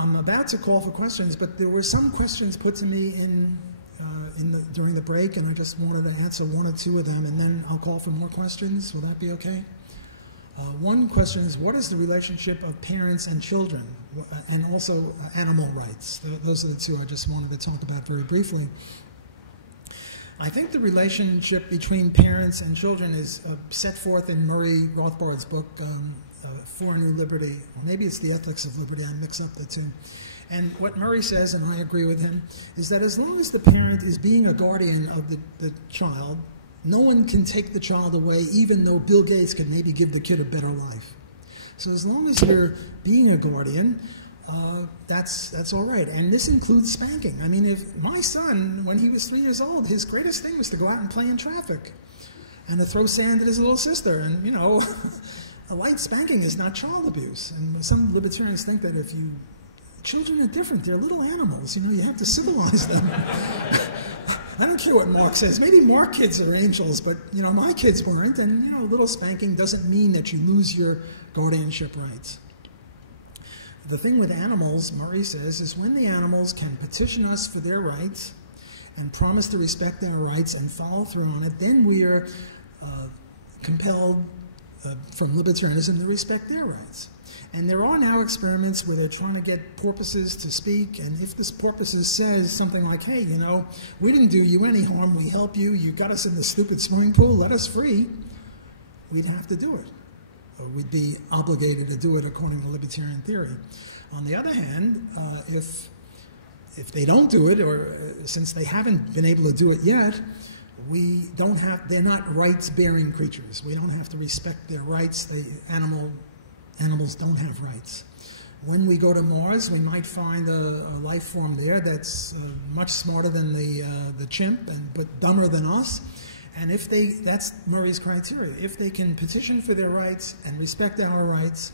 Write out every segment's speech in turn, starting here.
I'm about to call for questions, but there were some questions put to me during the break, and I just wanted to answer one or two of them, and then I'll call for more questions. Will that be okay? One question is, what is the relationship of parents and children, and also animal rights? Those are the two I just wanted to talk about very briefly. I think the relationship between parents and children is set forth in Murray Rothbard's book, For a New Liberty. Or maybe it's The Ethics of Liberty. I mix up the two. And what Murray says, and I agree with him, is that as long as the parent is being a guardian of the child, no one can take the child away, even though Bill Gates can maybe give the kid a better life. So as long as you're being a guardian, that's all right. And this includes spanking. I mean, if my son, when he was 3 years old, his greatest thing was to go out and play in traffic and to throw sand at his little sister. And, you know, a light spanking is not child abuse. And some libertarians think that if you... Children are different. They're little animals. You know, you have to civilize them. I don't care what Mark says. Maybe Mark kids are angels, but, you know, my kids weren't. And, you know, a little spanking doesn't mean that you lose your guardianship rights. The thing with animals, Murray says, is when the animals can petition us for their rights and promise to respect their rights and follow through on it, then we are compelled from libertarianism to respect their rights. And there are now experiments where they're trying to get porpoises to speak, and if this porpoise says something like, hey, you know, we didn't do you any harm, we help you, you got us in the stupid swimming pool, let us free, we'd have to do it. Or we'd be obligated to do it according to libertarian theory. On the other hand, if they don't do it, or since they haven't been able to do it yet, they're not rights-bearing creatures. We don't have to respect their rights. Animals don't have rights. When we go to Mars, we might find a life form there that's much smarter than the chimp, but dumber than us. And that's Murray's criteria. If they can petition for their rights and respect our rights,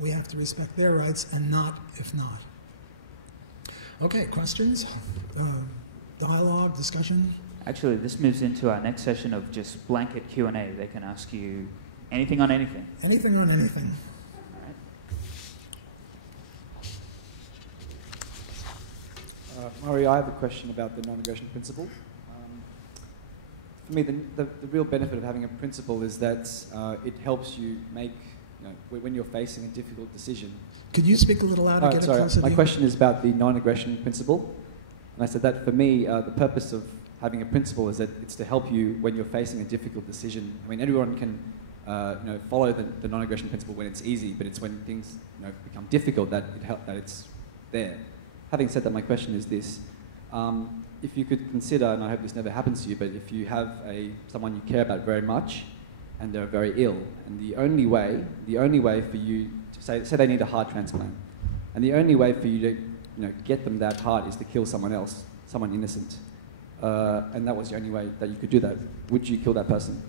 we have to respect their rights, and not if not. Okay, questions? Dialogue, discussion? Actually, this moves into our next session of just blanket Q&A. They can ask you anything on anything. Anything on anything. Murray, I have a question about the non-aggression principle. For me, the real benefit of having a principle is that it helps you make, when you're facing a difficult decision. Could you speak a little louder? Get sorry, closer my question is about the non-aggression principle. And I said that for me, the purpose of having a principle is that it's to help you when you're facing a difficult decision. I mean, everyone can follow the non-aggression principle when it's easy, but it's when things become difficult that it's there. Having said that, my question is this. If you could consider, and I hope this never happens to you, but if you have someone you care about very much and they're very ill, and the only way for you to say they need a heart transplant, and the only way for you to get them that heart is to kill someone else, someone innocent, and that was the only way that you could do that, would you kill that person?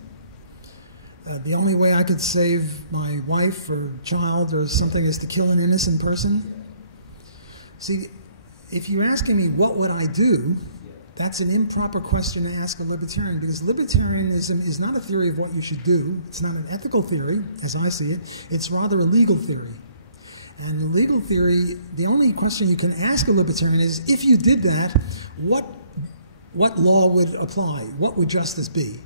The only way I could save my wife or child or something is to kill an innocent person? See, if you're asking me what would I do, that's an improper question to ask a libertarian, because libertarianism is not a theory of what you should do. It's not an ethical theory, as I see it. It's rather a legal theory. And in legal theory, the only question you can ask a libertarian is, if you did that, what law would apply? What would justice be?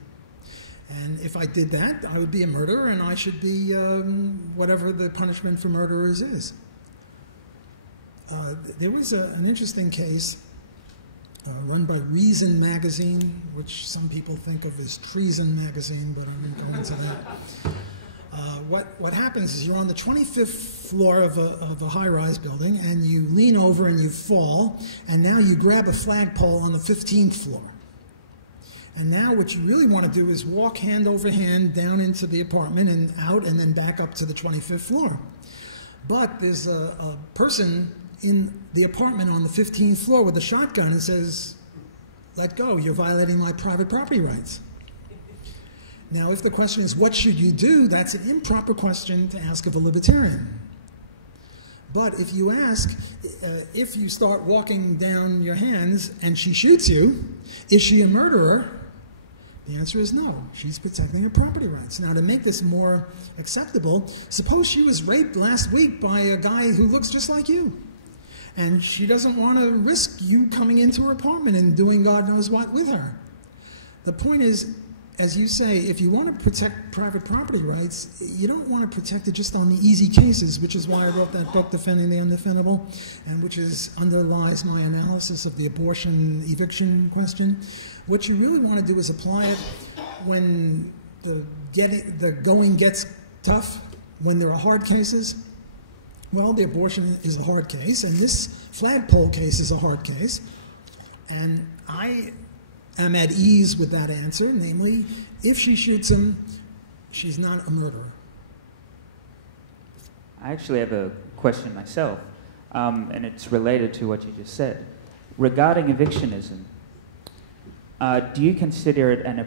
And if I did that, I would be a murderer, and I should be whatever the punishment for murderers is. There was an interesting case run by Reason magazine, which some people think of as Treason magazine, but I won't go into that. What happens is you're on the 25th floor of a high-rise building, and you lean over and you fall, and now you grab a flagpole on the 15th floor. And now what you really want to do is walk hand over hand down into the apartment and out, and then back up to the 25th floor. But there's a person in the apartment on the 15th floor with a shotgun and says, let go, you're violating my private property rights. Now, if the question is, what should you do? That's an improper question to ask of a libertarian. But if you ask, if you start walking down your hands and she shoots you, is she a murderer? The answer is no. She's protecting her property rights. Now, to make this more acceptable, suppose she was raped last week by a guy who looks just like you. And she doesn't want to risk you coming into her apartment and doing God knows what with her. The point is, as you say, if you want to protect private property rights, you don't want to protect it just on the easy cases, which is why I wrote that book, Defending the Undefendable, and which underlies my analysis of the abortion eviction question. What you really want to do is apply it when the going gets tough, when there are hard cases. Well, the abortion is a hard case, and this flagpole case is a hard case. And I am at ease with that answer, namely, if she shoots him, she's not a murderer. I actually have a question myself, and it's related to what you just said. Regarding evictionism, do you consider it an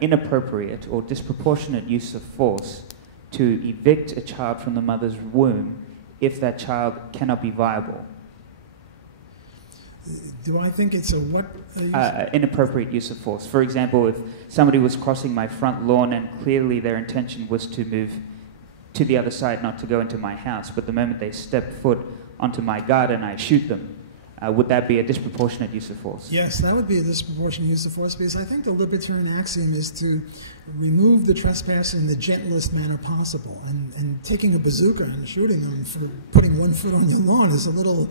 inappropriate or disproportionate use of force to evict a child from the mother's womb if that child cannot be viable? Do I think it's a what? Inappropriate use of force. For example, if somebody was crossing my front lawn and clearly their intention was to move to the other side, not to go into my house, but the moment they step foot onto my garden, I shoot them, would that be a disproportionate use of force? Yes, that would be a disproportionate use of force, because I think the libertarian axiom is to remove the trespasser in the gentlest manner possible. And taking a bazooka and shooting them for putting one foot on your lawn is a little...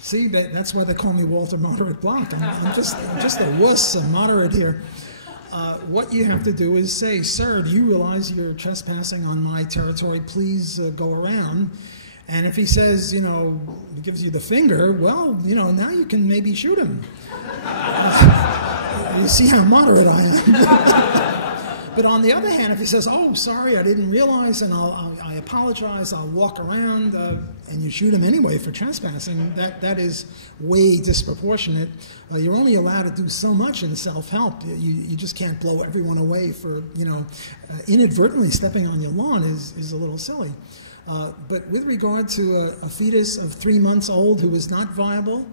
See, that's why they call me Walter Moderate Block. I'm just a wuss, a moderate here. What you have to do is say, sir, do you realize you're trespassing on my territory? Please go around. And if he says, gives you the finger, well, now you can maybe shoot him. You see how moderate I am. But on the other hand, if he says, oh, sorry, I didn't realize, and I apologize, I'll walk around, and you shoot him anyway for trespassing, that is way disproportionate. You're only allowed to do so much in self-help. You just can't blow everyone away for, inadvertently stepping on your lawn is a little silly. But with regard to a fetus of 3 months old who is not viable,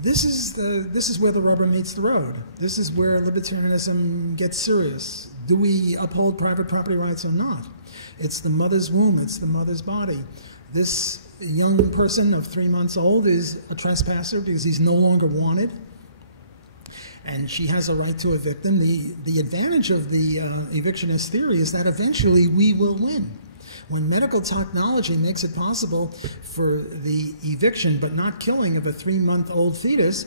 this is where the rubber meets the road. This is where libertarianism gets serious. Do we uphold private property rights or not? It's the mother's womb. It's the mother's body. This young person of 3 months old is a trespasser because he's no longer wanted, and she has a right to evict him. The advantage of the evictionist theory is that eventually we will win. When medical technology makes it possible for the eviction but not killing of a 3-month-old fetus,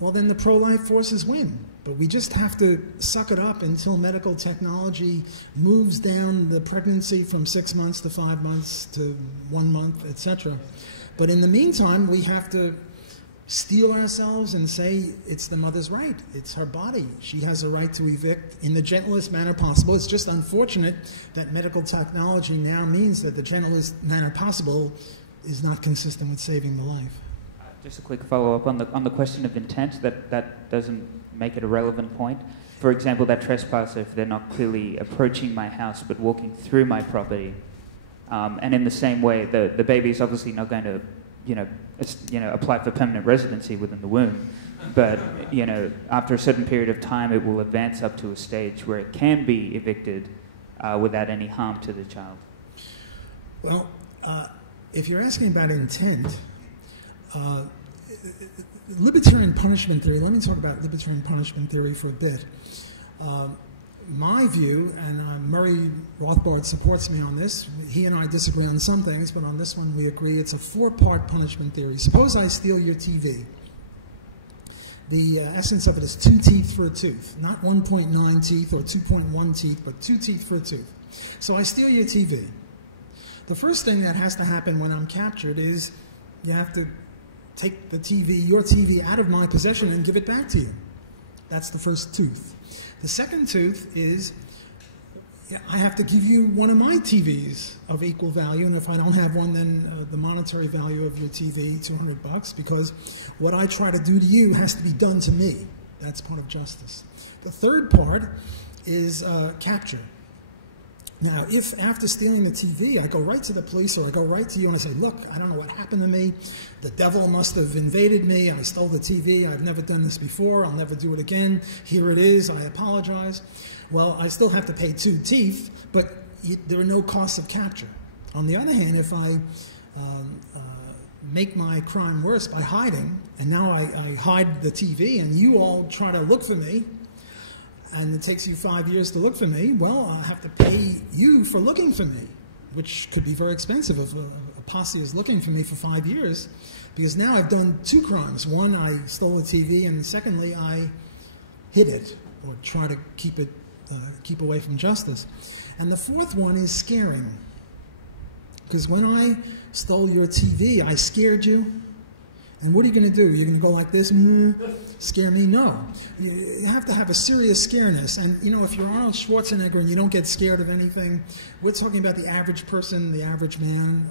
well, then the pro-life forces win. But we just have to suck it up until medical technology moves down the pregnancy from 6 months to 5 months to 1 month, etc. But in the meantime, we have to steel ourselves and say it's the mother's right. It's her body. She has a right to evict in the gentlest manner possible. It's just unfortunate that medical technology now means that the gentlest manner possible is not consistent with saving the life. Just a quick follow-up on the question of intent. That doesn't make it a relevant point. For example, that trespasser, if they're not clearly approaching my house but walking through my property, and in the same way, the baby is obviously not going to apply for permanent residency within the womb. But, after a certain period of time, it will advance up to a stage where it can be evicted without any harm to the child. Well, if you're asking about intent, libertarian punishment theory, let me talk about libertarian punishment theory for a bit. My view, and Murray Rothbard supports me on this, he and I disagree on some things, but on this one we agree, it's a 4-part punishment theory. Suppose I steal your TV. The essence of it is 2 teeth for a tooth, not 1.9 teeth or 2.1 teeth, but 2 teeth for a tooth. So I steal your TV. The first thing that has to happen when I'm captured is you have to take the TV, your TV, out of my possession and give it back to you. That's the first tooth. The second tooth is I have to give you one of my TVs of equal value, and if I don't have one, then the monetary value of your TV, $200, because what I try to do to you has to be done to me. That's part of justice. The third part is capture. Now, if after stealing the TV, I go right to the police or I go right to you and I say, look, I don't know what happened to me. The devil must have invaded me. I stole the TV. I've never done this before. I'll never do it again. Here it is. I apologize. Well, I still have to pay 2 teeth, but there are no costs of capture. On the other hand, if I make my crime worse by hiding, and now I hide the TV, and you all try to look for me, and it takes you 5 years to look for me, well, I have to pay you for looking for me, which could be very expensive if a posse is looking for me for 5 years, because now I've done 2 crimes. One, I stole the TV, and secondly, I hid it, or try to keep away from justice. And the 4th one is scaring. Because when I stole your TV, I scared you. And what are you going to do? You're going to go like this, scare me? No. You have to have a serious scareness. And, you know, if you're Arnold Schwarzenegger and you don't get scared of anything, we're talking about the average person, the average man.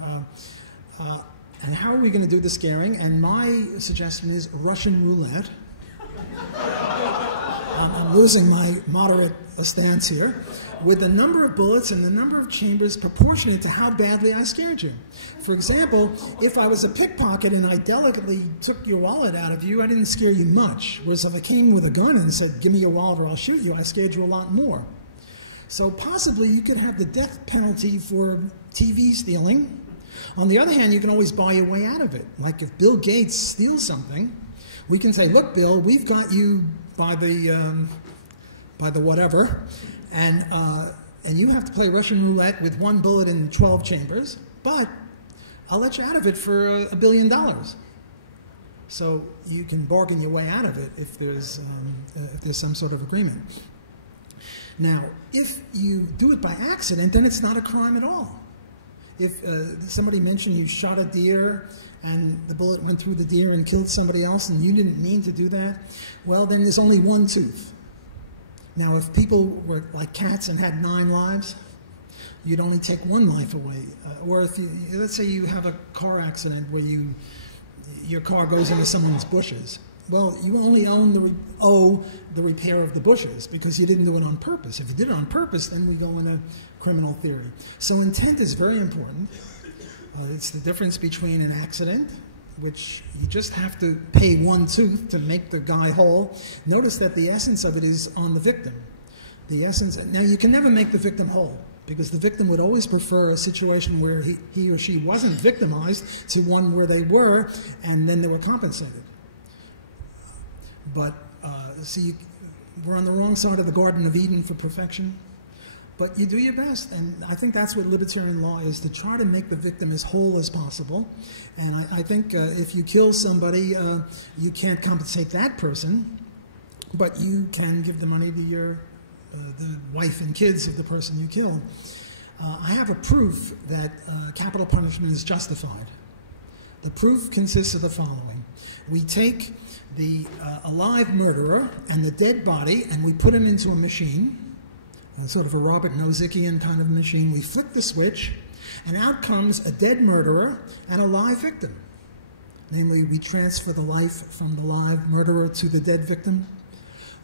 And how are we going to do the scaring? And my suggestion is Russian roulette. I'm losing my moderate stance here. With the number of bullets and the number of chambers proportionate to how badly I scared you. For example, if I was a pickpocket and I delicately took your wallet out of you, I didn't scare you much. Whereas if I came with a gun and said, give me your wallet or I'll shoot you, I scared you a lot more. So possibly you could have the death penalty for TV stealing. On the other hand, you can always buy your way out of it. Like if Bill Gates steals something, we can say, look, Bill, we've got you by the whatever, and you have to play Russian roulette with 1 bullet in 12 chambers, but I'll let you out of it for $1 billion. So you can bargain your way out of it if there's some sort of agreement. Now, if you do it by accident, then it's not a crime at all. If somebody mentioned you shot a deer and the bullet went through the deer and killed somebody else and you didn't mean to do that, well, then there's only 1 tooth. Now, if people were like cats and had 9 lives, you'd only take 1 life away. Or if you, let's say you have a car accident where your car goes into someone's bushes. Well, you only owe the repair of the bushes because you didn't do it on purpose. If you did it on purpose, then we go into criminal theory. So intent is very important. It's the difference between an accident, which you just have to pay 1 tooth to make the guy whole. Notice that the essence of it is on the victim. The essence. Now, you can never make the victim whole, because the victim would always prefer a situation where he or she wasn't victimized to one where they were, and then they were compensated. But, see, we're on the wrong side of the Garden of Eden for perfection. But you do your best, and I think that's what libertarian law is, to try to make the victim as whole as possible. And I think if you kill somebody, you can't compensate that person, but you can give the money to the wife and kids of the person you killed. I have a proof that capital punishment is justified. The proof consists of the following. We take the alive murderer and the dead body, and we put him into a machine, sort of a Robert Nozikian kind of machine. We flick the switch, and out comes a dead murderer and a live victim. Namely, we transfer the life from the live murderer to the dead victim.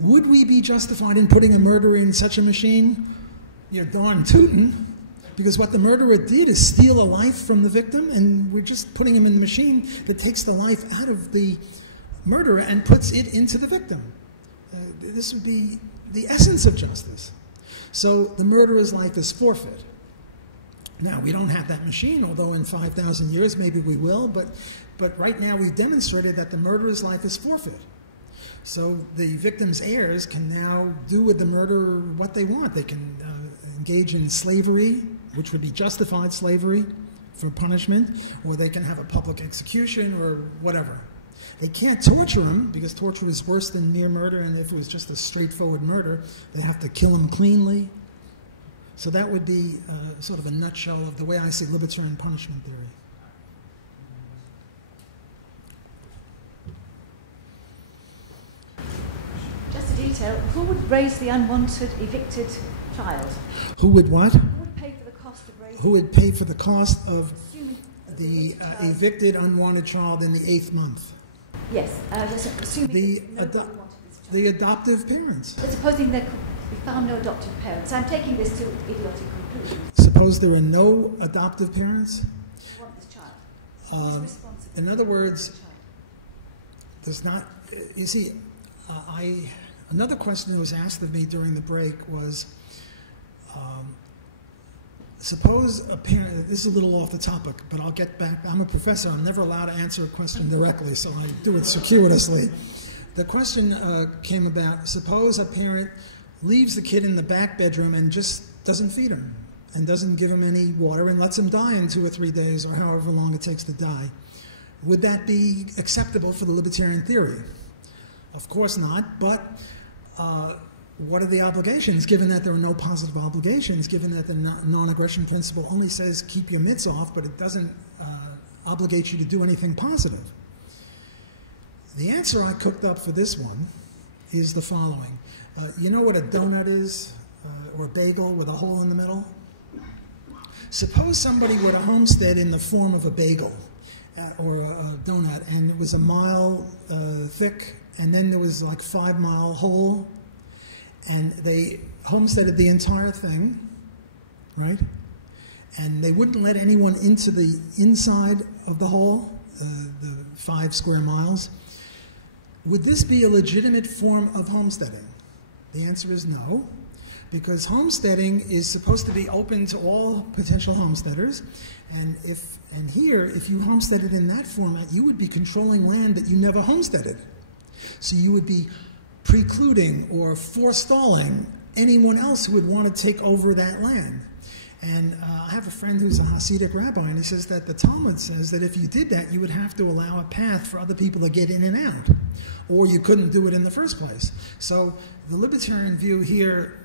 Would we be justified in putting a murderer in such a machine? You're darn tootin', because what the murderer did is steal a life from the victim, and we're just putting him in the machine that takes the life out of the murderer and puts it into the victim. This would be the essence of justice. So the murderer's life is forfeit. Now, we don't have that machine, although in 5,000 years maybe we will, but right now we've demonstrated that the murderer's life is forfeit. So the victim's heirs can now do with the murderer what they want. They can engage in slavery, which would be justified slavery for punishment, or they can have a public execution or whatever. They can't torture him, because torture is worse than mere murder, and if it was just a straightforward murder, they have to kill him cleanly. So that would be sort of a nutshell of the way I see libertarian punishment theory. Just a detail, who would raise the unwanted evicted child? Who would what? Who would pay for the cost of raising? Who would pay for the cost of the evicted unwanted child in the 8th month? Yes, just assuming the adoptive parents. But supposing there could be found no adoptive parents. I'm taking this to idiotic conclusions. Suppose there are no adoptive parents? You want this child. Who's responsible? In other words, there's not, you see, another question that was asked of me during the break was, suppose a parent, this is a little off the topic, but I'll get back. I'm a professor. I'm never allowed to answer a question directly, so I do it circuitously. The question came about, suppose a parent leaves the kid in the back bedroom and just doesn't feed him and doesn't give him any water and lets him die in 2 or 3 days or however long it takes to die. Would that be acceptable for the libertarian theory? Of course not, but what are the obligations, given that there are no positive obligations, given that the non-aggression principle only says keep your mitts off, but it doesn't obligate you to do anything positive? The answer I cooked up for this one is the following. You know what a donut is, or a bagel with a hole in the middle? Suppose somebody were to homestead in the form of a bagel or a donut, and it was a mile thick, and then there was like 5-mile hole, and they homesteaded the entire thing, right? And they wouldn't let anyone into the inside of the hole, the 5 square miles. Would this be a legitimate form of homesteading? The answer is no, because homesteading is supposed to be open to all potential homesteaders, and here, if you homesteaded in that format, you would be controlling land that you never homesteaded. So you would be precluding or forestalling anyone else who would want to take over that land. And I have a friend who's a Hasidic rabbi, and he says that the Talmud says that if you did that, you would have to allow a path for other people to get in and out, or you couldn't do it in the first place. So the libertarian view here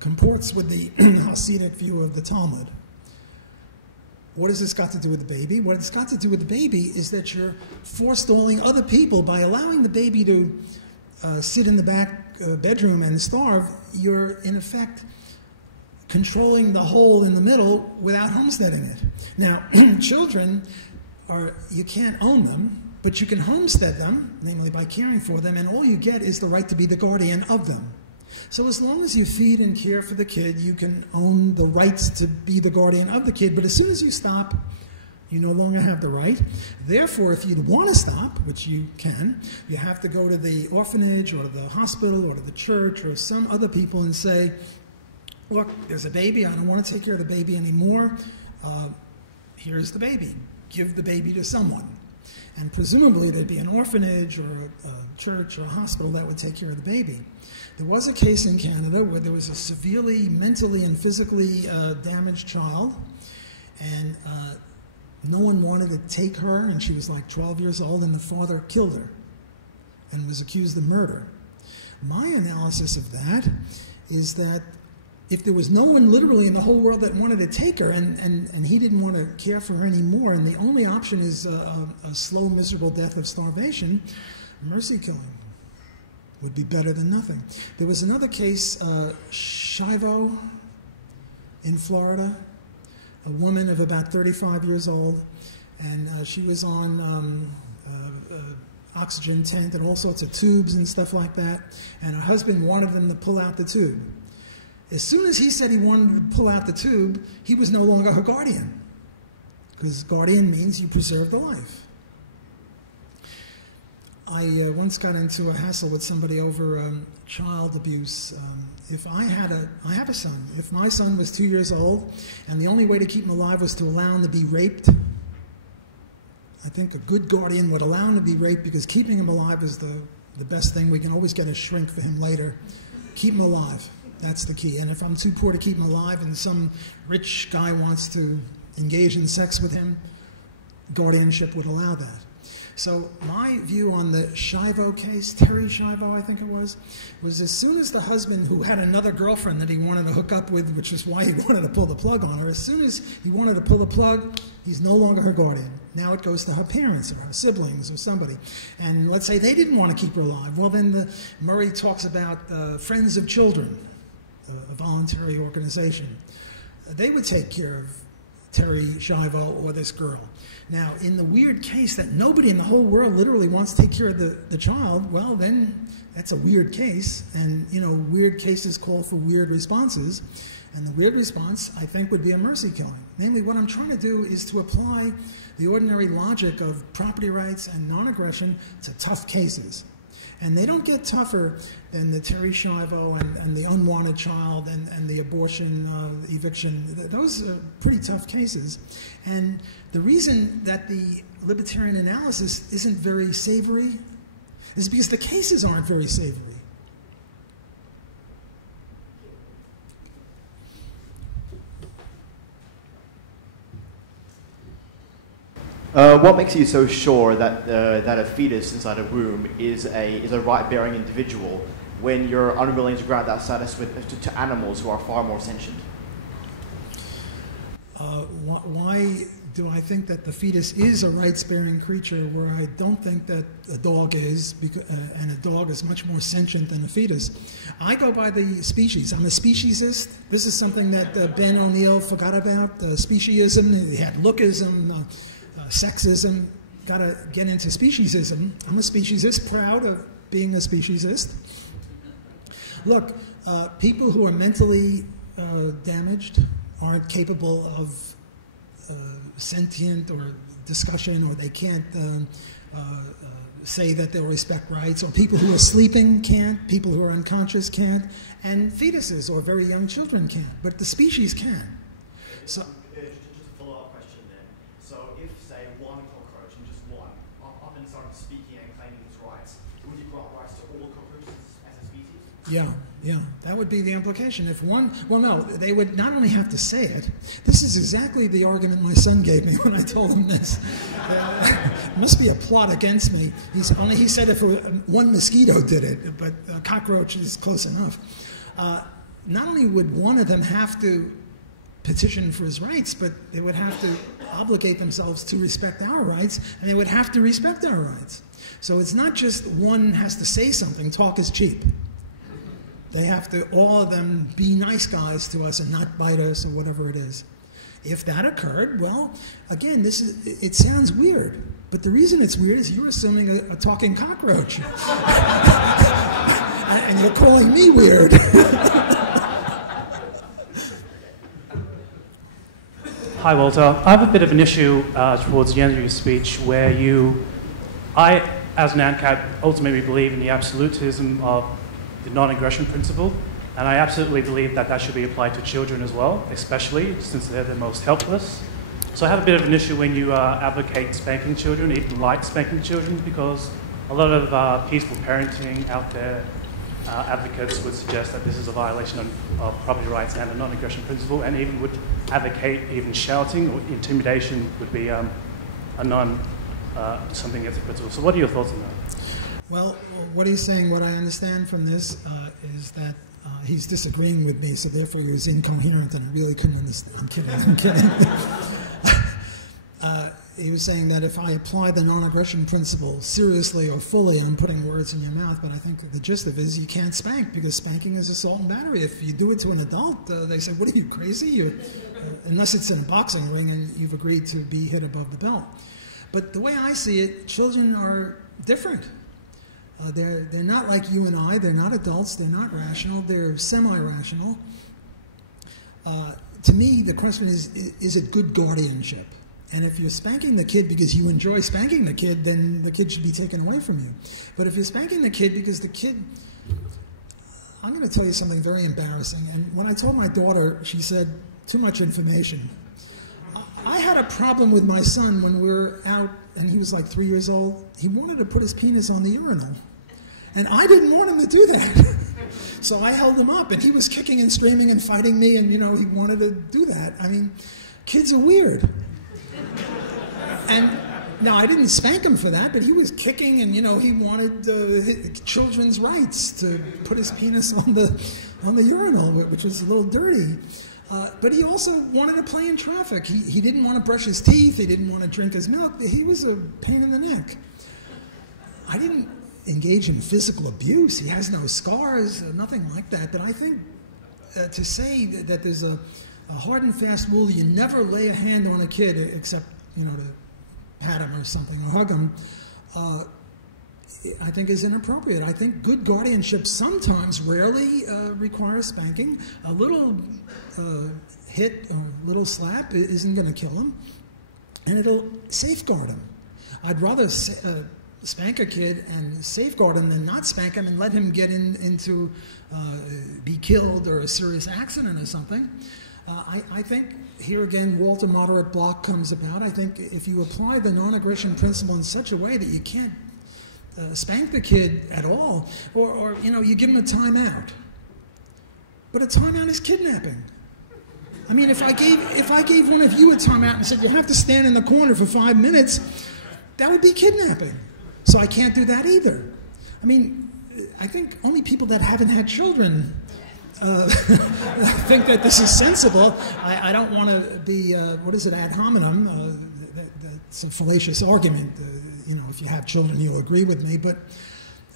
comports with the Hasidic view of the Talmud. What has this got to do with the baby? What it's got to do with the baby is that you're forestalling other people by allowing the baby to sit in the back bedroom and starve. You're, in effect, controlling the hole in the middle without homesteading it. Now, children you can't own them, but you can homestead them, namely by caring for them, and all you get is the right to be the guardian of them. So as long as you feed and care for the kid, you can own the rights to be the guardian of the kid, but as soon as you stop, you no longer have the right. Therefore, if you'd want to stop, which you can, you have to go to the orphanage or to the hospital or to the church or some other people and say, look, there's a baby. I don't want to take care of the baby anymore. Here's the baby. Give the baby to someone. And presumably there'd be an orphanage or a church or a hospital that would take care of the baby. There was a case in Canada where there was a severely mentally and physically damaged child, and no one wanted to take her, and she was like 12 years old, and the father killed her and was accused of murder. My analysis of that is that if there was no one literally in the whole world that wanted to take her, and he didn't want to care for her anymore, and the only option is a slow, miserable death of starvation, mercy killing would be better than nothing. There was another case, Schiavo in Florida, a woman of about 35 years old, and she was on oxygen tent and all sorts of tubes and stuff like that, and her husband wanted them to pull out the tube. As soon as he said he wanted to pull out the tube, he was no longer her guardian, because guardian means you preserve the life. I once got into a hassle with somebody over child abuse. I have a son. If my son was 2 years old and the only way to keep him alive was to allow him to be raped, I think a good guardian would allow him to be raped, because keeping him alive is the best thing. We can always get a shrink for him later. Keep him alive. That's the key. And if I'm too poor to keep him alive and some rich guy wants to engage in sex with him, guardianship would allow that. So my view on the Schiavo case, Terri Schiavo I think it was as soon as the husband, who had another girlfriend that he wanted to hook up with, which is why he wanted to pull the plug on her, as soon as he wanted to pull the plug, he's no longer her guardian. Now it goes to her parents or her siblings or somebody. And let's say they didn't want to keep her alive. Well, then Murray talks about Friends of Children, a voluntary organization. They would take care of Terri Schiavo or this girl. Now, in the weird case that nobody in the whole world literally wants to take care of the child, well, then that's a weird case. And, weird cases call for weird responses. And the weird response, I think, would be a mercy killing. Namely, what I'm trying to do is to apply the ordinary logic of property rights and non-aggression to tough cases. And they don't get tougher than the Terri Schiavo and the unwanted child and the abortion, eviction. Those are pretty tough cases. And the reason that the libertarian analysis isn't very savory is because the cases aren't very savory. What makes you so sure that that a fetus inside a womb is a right-bearing individual when you're unwilling to grant that status to animals who are far more sentient? Why do I think that the fetus is a rights-bearing creature where I don't think that a dog is, and a dog is much more sentient than a fetus? I go by the species. I'm a speciesist. This is something that Ben O'Neill forgot about, speciesism. He had lookism, sexism. Got to get into speciesism. I'm a speciesist, proud of being a speciesist. Look, people who are mentally damaged aren't capable of sentient or discussion, or they can't say that they'll respect rights, or people who are sleeping can't, people who are unconscious can't, and fetuses or very young children can't, but the species can. So, just a follow-up question then. So if, say, one cockroach, and just one, up and started speaking and claiming its rights, would you grant rights to all cockroaches as a species? Yeah, that would be the implication. If one, well, no, they would not only have to say it. This is exactly the argument my son gave me when I told him this. Must be a plot against me. He said if one mosquito did it, but a cockroach is close enough. Not only would one of them have to petition for his rights, but they would have to obligate themselves to respect our rights, and they would have to respect our rights. So it's not just one has to say something, talk is cheap. They have to, all of them, be nice guys to us and not bite us or whatever it is. If that occurred, well, again, it sounds weird, but the reason it's weird is you're assuming a talking cockroach. And you're calling me weird. Hi, Walter. I have a bit of an issue towards the end of your speech where I, as an ANCAT, ultimately believe in the absolutism of the non-aggression principle, and I absolutely believe that that should be applied to children as well, especially since they're the most helpless. So I have a bit of an issue when you advocate spanking children, even light spanking children, because a lot of peaceful parenting out there, advocates would suggest that this is a violation of property rights and the non-aggression principle, and even would advocate even shouting or intimidation would be something against the principle. So what are your thoughts on that? Well, what he's saying, what I understand from this, is that he's disagreeing with me, so therefore he was incoherent and I really couldn't understand. I'm kidding. He was saying that if I apply the non-aggression principle seriously or fully, I'm putting words in your mouth, but I think the gist of it is you can't spank, because spanking is assault and battery. If you do it to an adult, they say, what are you, crazy? Unless it's in a boxing ring and you've agreed to be hit above the belt. But the way I see it, children are different. They're not like you and I. They're not adults. They're not rational. They're semi-rational. To me, the question is it good guardianship? And if you're spanking the kid because you enjoy spanking the kid, then the kid should be taken away from you. But if you're spanking the kid because the kid... I'm going to tell you something very embarrassing. And when I told my daughter, she said, too much information. I had a problem with my son when we were out, and he was like 3 years old. He wanted to put his penis on the urinal. And I didn't want him to do that. So I held him up, and he was kicking and screaming and fighting me, and, you know, he wanted to do that. I mean, kids are weird. And now, I didn't spank him for that, but he was kicking, and, you know, he wanted children's rights to put his penis on the urinal, which was a little dirty. But he also wanted to play in traffic. He didn't want to brush his teeth. He didn't want to drink his milk. He was a pain in the neck. I didn't engage in physical abuse. He has no scars, nothing like that. But I think to say that there's a hard and fast rule, you never lay a hand on a kid except, you know, to pat him or something or hug him, I think is inappropriate. I think good guardianship sometimes, rarely, requires spanking. A little hit or a little slap isn't going to kill him, and it'll safeguard him. I'd rather spank a kid and safeguard him and not spank him and let him get into be killed or a serious accident or something. I think here again, Walter Moderate Block comes about. I think if you apply the non-aggression principle in such a way that you can't spank the kid at all, or you give him a timeout. But a timeout is kidnapping. I mean, if I gave one of you a timeout and said you have to stand in the corner for 5 minutes, that would be kidnapping. So I can't do that either. I mean, I think only people that haven't had children think that this is sensible. I don't want to be, ad hominem? That's a fallacious argument. If you have children, you'll agree with me. But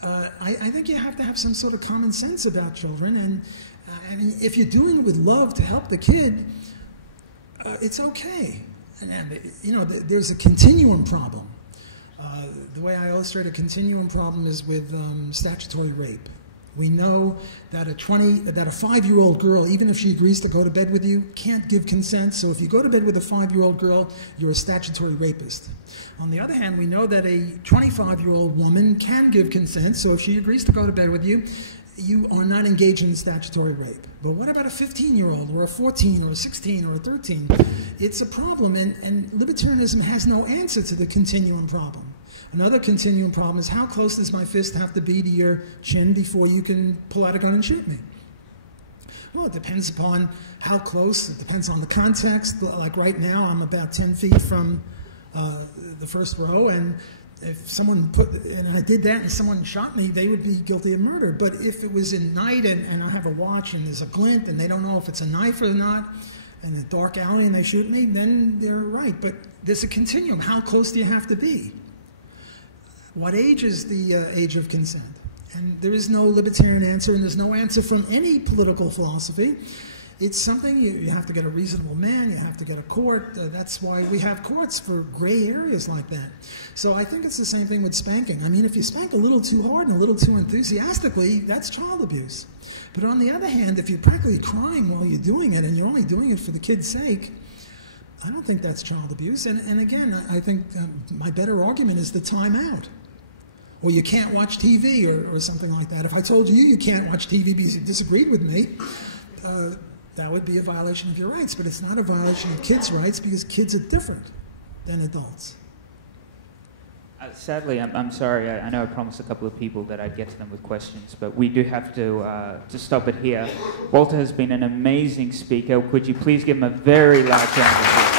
I think you have to have some sort of common sense about children. And I mean, if you're doing it with love to help the kid, it's okay. And there's a continuum problem. The way I illustrate a continuum problem is with statutory rape. We know that a 5-year-old girl, even if she agrees to go to bed with you, can't give consent. So if you go to bed with a 5-year-old girl, you're a statutory rapist. On the other hand, we know that a 25-year-old woman can give consent. So if she agrees to go to bed with you, you are not engaged in statutory rape. But what about a 15-year-old or a 14 or a 16 or a 13? It's a problem, and libertarianism has no answer to the continuum problem. Another continuum problem is how close does my fist have to be to your chin before you can pull out a gun and shoot me? Well, it depends upon how close. It depends on the context. Like right now, I'm about 10 feet from the first row, and if someone and I did that and someone shot me, they would be guilty of murder. But if it was at night and I have a watch and there's a glint and they don't know if it's a knife or not, in a dark alley and they shoot me, then they're right. But there's a continuum. How close do you have to be? What age is the age of consent? And there is no libertarian answer, and there's no answer from any political philosophy. It's something you have to get a reasonable man, you have to get a court. That's why we have courts for gray areas like that. So I think it's the same thing with spanking. I mean, if you spank a little too hard and a little too enthusiastically, that's child abuse. But on the other hand, if you're practically crying while you're doing it and you're only doing it for the kid's sake, I don't think that's child abuse. And again, I think my better argument is the timeout. Or you can't watch TV or something like that. If I told you you can't watch TV because you disagreed with me, that would be a violation of your rights. But it's not a violation of kids' rights because kids are different than adults. Sadly, I'm sorry. I know I promised a couple of people that I'd get to them with questions, but we do have to stop it here. Walter has been an amazing speaker. Could you please give him a very loud round of applause?